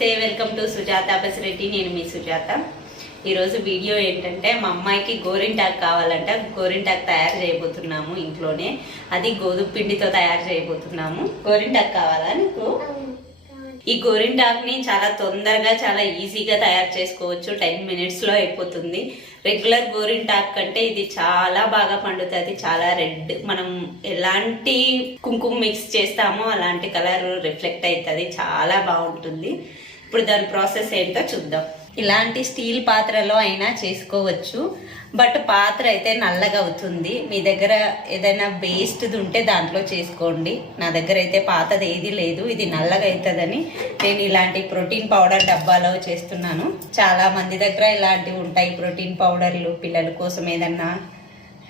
నమస్తే, welcome to Sujatha Basireddy. నేను మీ సుజాత. ఈరోజు వీడియో ఏంటంటే మా అమ్మాయికి గోరింటాకు కావాలంట. గోరింటాకు తయారు చేయబోతున్నాము ఇంట్లోనే. అది గోధుమ పిండితో తయారు చేయబోతున్నాము. గోరింటాకు కావాలా నీకు? ఈ గోరింటాకుని చాలా తొందరగా చాలా ఈజీగా తయారు చేసుకోవచ్చు. 10 minutesలో అయిపోతుంది. రెగ్యులర్ గోరింటాకు కంటే ఇది చాలా బాగా పండుతుంది. చాలా రెడ్, మనం ఎలాంటి కుంకుమ మిక్స్ చేస్తామో అలాంటి కలర్ రిఫ్లెక్ట్ అవుతుంది. చాలా బాగుంటుంది. ఇప్పుడు దాని ప్రాసెస్ ఏంటో చూద్దాం. ఇలాంటి స్టీల్ పాత్రలో అయినా చేసుకోవచ్చు, బట్ పాత్ర అయితే నల్లగా అవుతుంది. మీ దగ్గర ఏదైనా వేస్ట్ది ఉంటే దాంట్లో చేసుకోండి. నా దగ్గర అయితే పాతది ఏది లేదు, ఇది నల్లగా అవుతుందని నేను ఇలాంటి ప్రోటీన్ పౌడర్ డబ్బాలో చేస్తున్నాను. చాలా మంది దగ్గర ఇలాంటివి ఉంటాయి, ప్రోటీన్ పౌడర్లు. పిల్లల కోసం ఏదన్నా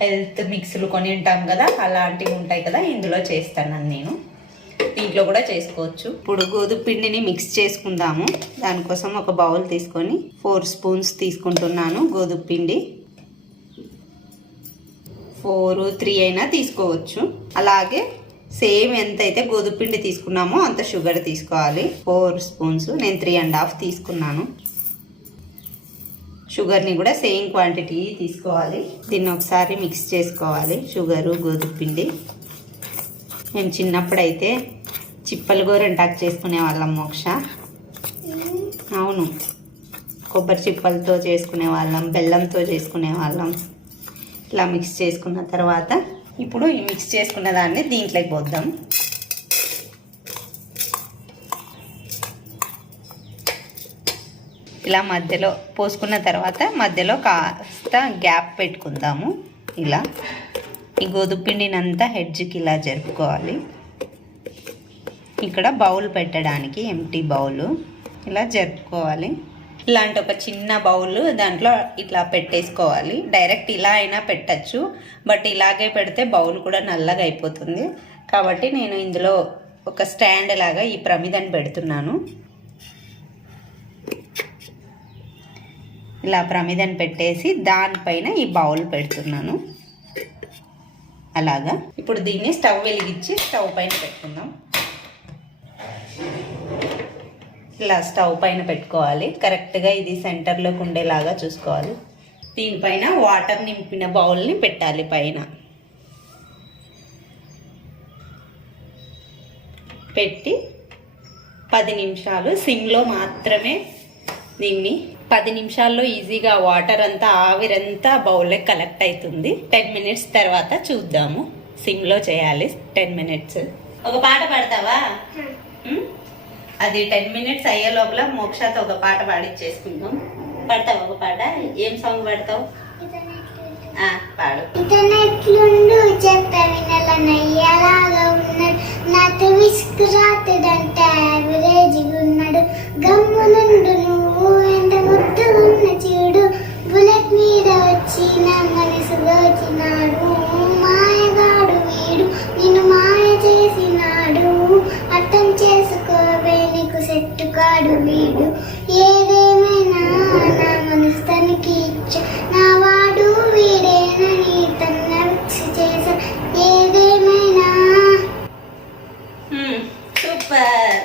హెల్త్ మిక్స్లు కొని ఉంటాం కదా, అలాంటివి ఉంటాయి కదా, ఇందులో చేస్తాను నేను. దీంట్లో కూడా చేసుకోవచ్చు. ఇప్పుడు గోధుమ పిండిని మిక్స్ చేసుకుందాము. దానికోసం ఒక బౌల్ తీసుకొని 4 spoons తీసుకుంటున్నాను గోధుమ పిండి. 4, 3 అయినా తీసుకోవచ్చు. అలాగే సేమ్ ఎంతైతే గోధుమ పిండి తీసుకున్నామో అంత షుగర్ తీసుకోవాలి. 4 spoons, నేను 3.5 తీసుకున్నాను. షుగర్ని కూడా సేమ్ క్వాంటిటీ తీసుకోవాలి. దీన్ని ఒకసారి మిక్స్ చేసుకోవాలి, షుగరు గోధుమ పిండి. మేము చిన్నప్పుడైతే చిప్పలు గోరింటాకు చేసుకునే వాళ్ళం మోక్ష. అవును, కొబ్బరి చిప్పలతో చేసుకునే వాళ్ళం, బెల్లంతో చేసుకునే వాళ్ళం. ఇలా మిక్స్ చేసుకున్న తర్వాత ఇప్పుడు ఈ మిక్స్ చేసుకున్న దాన్ని దీంట్లోకి పోద్దాం. ఇలా మధ్యలో పోసుకున్న తర్వాత మధ్యలో కాస్త గ్యాప్ పెట్టుకుందాము. ఇలా ఈ గోధుమ పిండిని అంతా హెడ్జ్కి ఇలా జరుపుకోవాలి. ఇక్కడ బౌల్ పెట్టడానికి ఎంటీ బౌల్ ఇలా జరుపుకోవాలి. ఇలాంటి ఒక చిన్న బౌల్ దాంట్లో ఇట్లా పెట్టేసుకోవాలి. డైరెక్ట్ ఇలా అయినా పెట్టచ్చు, బట్ ఇలాగే పెడితే బౌల్ కూడా నల్లగా అయిపోతుంది. కాబట్టి నేను ఇందులో ఒక స్టాండ్ లాగా ఈ ప్రమిదని పెడుతున్నాను. ఇలా ప్రమిదని పెట్టేసి దానిపైన ఈ బౌల్ పెడుతున్నాను. అలాగా ఇప్పుడు దీన్ని స్టవ్ వెలిగించి స్టవ్ పైన పెట్టుకుందాం. ఇలా స్టవ్ పైన పెట్టుకోవాలి. కరెక్ట్గా ఇది సెంటర్లోకి ఉండేలాగా చూసుకోవాలి. దీనిపైన వాటర్ నింపిన బౌల్ని పెట్టాలి పైన. పెట్టి 10 నిమిషాలు సిమ్లో మాత్రమే దీన్ని 10 నిమిషాల్లో ఈజీగా వాటర్ అంతా ఆవిరంతా బౌల్లో కలెక్ట్ అవుతుంది. 10 minutes తర్వాత చూద్దాము. సిమ్లో చేయాలి 10 minutes. ఒక పాట పాడతావా? అది 10 minutes అయ్యే లోపల మోక్షతో ఒక పాట పాడిచ్చేసుకుందాం. పాడతావు ఒక పాట? ఏం సాంగ్ పాడతావు? పాడు. ఇతనెట్లుండు చెప్పే వినలనయ్యలాగా ఉన్నాడు, నాతో విసుకురాతుడంటే యావరేజ్గా ఉన్నాడు. గమ్ము నుండు నువ్వు ఎంత ముద్దుగున్న చూడు, బుల్లెట్ మీద వచ్చి నా మనసు దోచినాడు. మాయగాడు వీడు, నిన్ను మాయ చేసినాడు, అర్థం చేసుకోవే నీకు సెట్టు కాడు వీడు. ఏదేమైనా నా మనసు తనకి ఇచ్చా, నా వాడు వీడేనని తన ఫిక్స్ చేసా. ఏదేమైనా సూపర్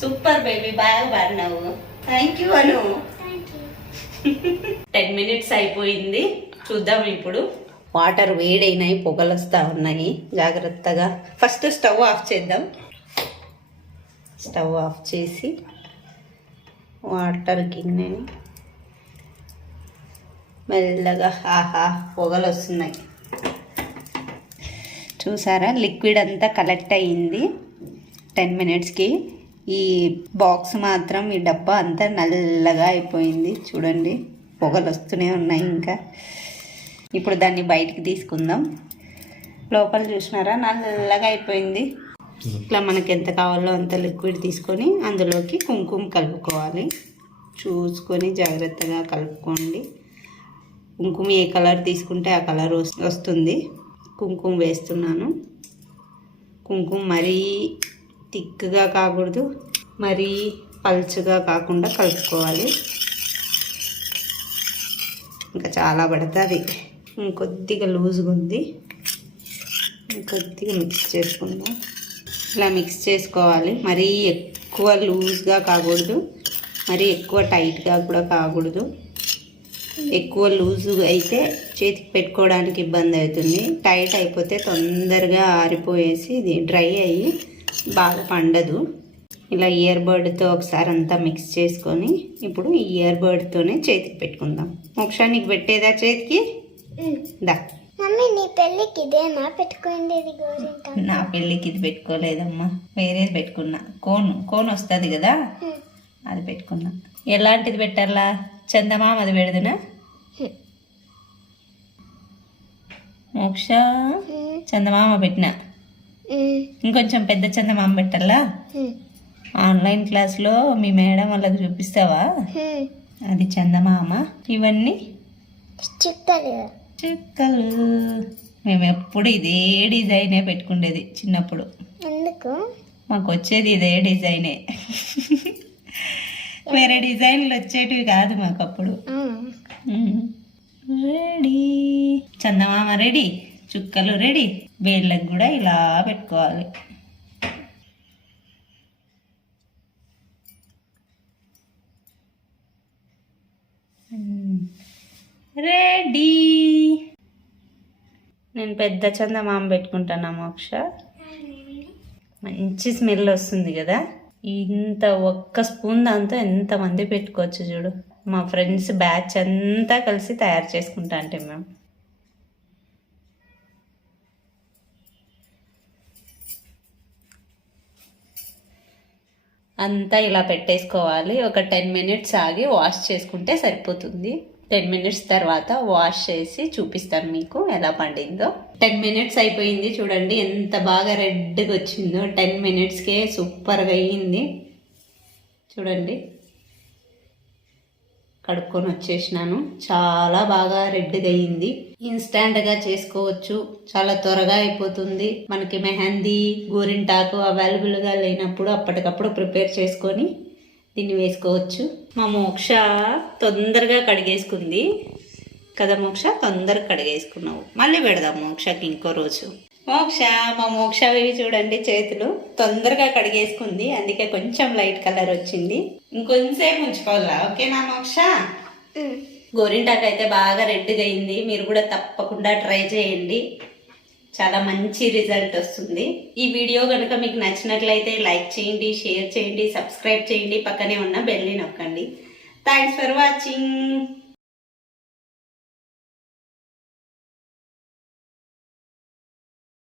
సూపర్ బేబీ, బాగా పాడినావు. Thank you Anu. 10 minutes అయిపోయింది. చూద్దాం ఇప్పుడు. వాటర్ వేడైనాయి, పొగలు వస్తూ ఉన్నాయి. జాగ్రత్తగా ఫస్ట్ స్టవ్ ఆఫ్ చేద్దాం. స్టవ్ ఆఫ్ చేసి వాటర్ గిన్నెని మెల్లగా, ఆహా పొగలు వస్తున్నాయి చూసారా? లిక్విడ్ అంతా కలెక్ట్ అయ్యింది 10 minutesకి. ఈ బాక్స్ మాత్రం, ఈ డబ్బా అంతా నల్లగా అయిపోయింది. చూడండి, పొగలు వస్తూనే ఉన్నాయి ఇంకా. ఇప్పుడు దాన్ని బయటికి తీసుకుందాం. లోపల చూసినారా, నల్లగా అయిపోయింది. ఇట్లా మనకి ఎంత కావాలో అంత లిక్విడ్ తీసుకొని అందులోకి కుంకుమ కలుపుకోవాలి. చూసుకొని జాగ్రత్తగా కలుపుకోండి. కుంకుమ ఏ కలర్ తీసుకుంటే ఆ కలర్ వస్తుంది. కుంకుమ వేస్తున్నాను. కుంకుమ మరీ థిక్గా కాకూడదు, మరీ పల్చగా కాకుండా కలుపుకోవాలి. ఇంకా చాలా పడుతుంది. ఇంకొద్దిగా లూజ్గా ఉంది, ఇంకొద్దిగా మిక్స్ చేసుకుందాం. ఇలా మిక్స్ చేసుకోవాలి. మరీ ఎక్కువ లూజ్గా కాకూడదు, మరి ఎక్కువ టైట్గా కూడా కాకూడదు, ఎక్కువ లూజుగా అయితే చేతికి పెట్టుకోవడానికి ఇబ్బంది అవుతుంది. టైట్ అయిపోతే తొందరగా ఆరిపోయేసి ఇది డ్రై అయ్యి బాగా పండదు. ఇలా ఇయర్ బర్డ్తో ఒకసారి అంతా మిక్స్ చేసుకొని ఇప్పుడు ఈ ఇయర్ బర్డ్తోనే చేతికి పెట్టుకుందాం. మోక్ష నీకు పెట్టేదా చేతికి? దా. మమ్మీ నీ పెళ్ళికి ఇదేనా పెట్టుకోండి గోరింటాకు? నా పెళ్ళికి ఇది పెట్టుకోలేదమ్మా, వేరేది పెట్టుకున్నా. కోన్ వస్తుంది కదా, అది పెట్టుకున్నా. ఎలాంటిది పెట్టాలా? చందమామ అది పెడదునా? మోక్ష చందమామ పెట్టినా, ఇంకొంచెం పెద్ద చందమామ పెట్టాలా? ఆన్లైన్ క్లాస్లో మీ మేడం వాళ్ళకి చూపిస్తావా? అది చందమామ, ఇవన్నీ చుక్కలు. మేము ఎప్పుడు ఇదే డిజైనే పెట్టుకుండేది చిన్నప్పుడు. ఎందుకు? మాకు వచ్చేది ఇదే డిజైనే, వేరే డిజైన్లు వచ్చేటివి కాదు మాకు అప్పుడు. రెడీ, చందమామ రెడీ, చుక్కలు రెడీ. వేళ్ళకి కూడా ఇలా పెట్టుకోవాలి. రెడీ. నేను పెద్ద చందమామ పెట్టుకుంటాను మోక్ష. మంచి స్మెల్ వస్తుంది కదా. ఇంత ఒక్క స్పూన్ దాంతో ఎంతమంది పెట్టుకోవచ్చు చూడు. మా ఫ్రెండ్స్ బ్యాచ్ అంతా కలిసి తయారు చేసుకుంటా అంటే మేము. అంతా ఇలా పెట్టేసుకోవాలి. ఒక 10 minutes ఆగి వాష్ చేసుకుంటే సరిపోతుంది. 10 minutes తర్వాత వాష్ చేసి చూపిస్తాను మీకు ఎలా పండిందో. 10 minutes అయిపోయింది, చూడండి ఎంత బాగా రెడ్గా వచ్చిందో. 10 minutesకే సూపర్గా అయ్యింది. చూడండి, కడుక్కొని వచ్చేసినాను. చాలా బాగా రెడ్గా అయ్యింది. ఇన్స్టాంట్గా చేసుకోవచ్చు, చాలా త్వరగా అయిపోతుంది. మనకి మెహందీ, గోరింటాకు అవైలబుల్గా లేనప్పుడు అప్పటికప్పుడు ప్రిపేర్ చేసుకొని దీన్ని వేసుకోవచ్చు. మా మోక్ష తొందరగా కడిగేసుకుంది కదా. మోక్ష తొందరగా కడిగేసుకున్నావు. మళ్ళీ పెడదాం మోక్షకి ఇంకో రోజు. మోక్ష, మా మోక్షవి చూడండి చేతులు తొందరగా కడిగేసుకుంది, అందుకే కొంచెం లైట్ కలర్ వచ్చింది. ఇంకొంచెంసేపు ఉంచుకోవాలా? ఓకేనా మోక్ష? గోరింటాకు అయితే బాగా రెడ్గా అయింది. మీరు కూడా తప్పకుండా ట్రై చేయండి, చాలా మంచి రిజల్ట్ వస్తుంది. ఈ వీడియో కనుక మీకు నచ్చినట్లయితే లైక్ చేయండి, షేర్ చేయండి, సబ్స్క్రైబ్ చేయండి, పక్కనే ఉన్న బెల్ని నొక్కండి. Thanks for watching.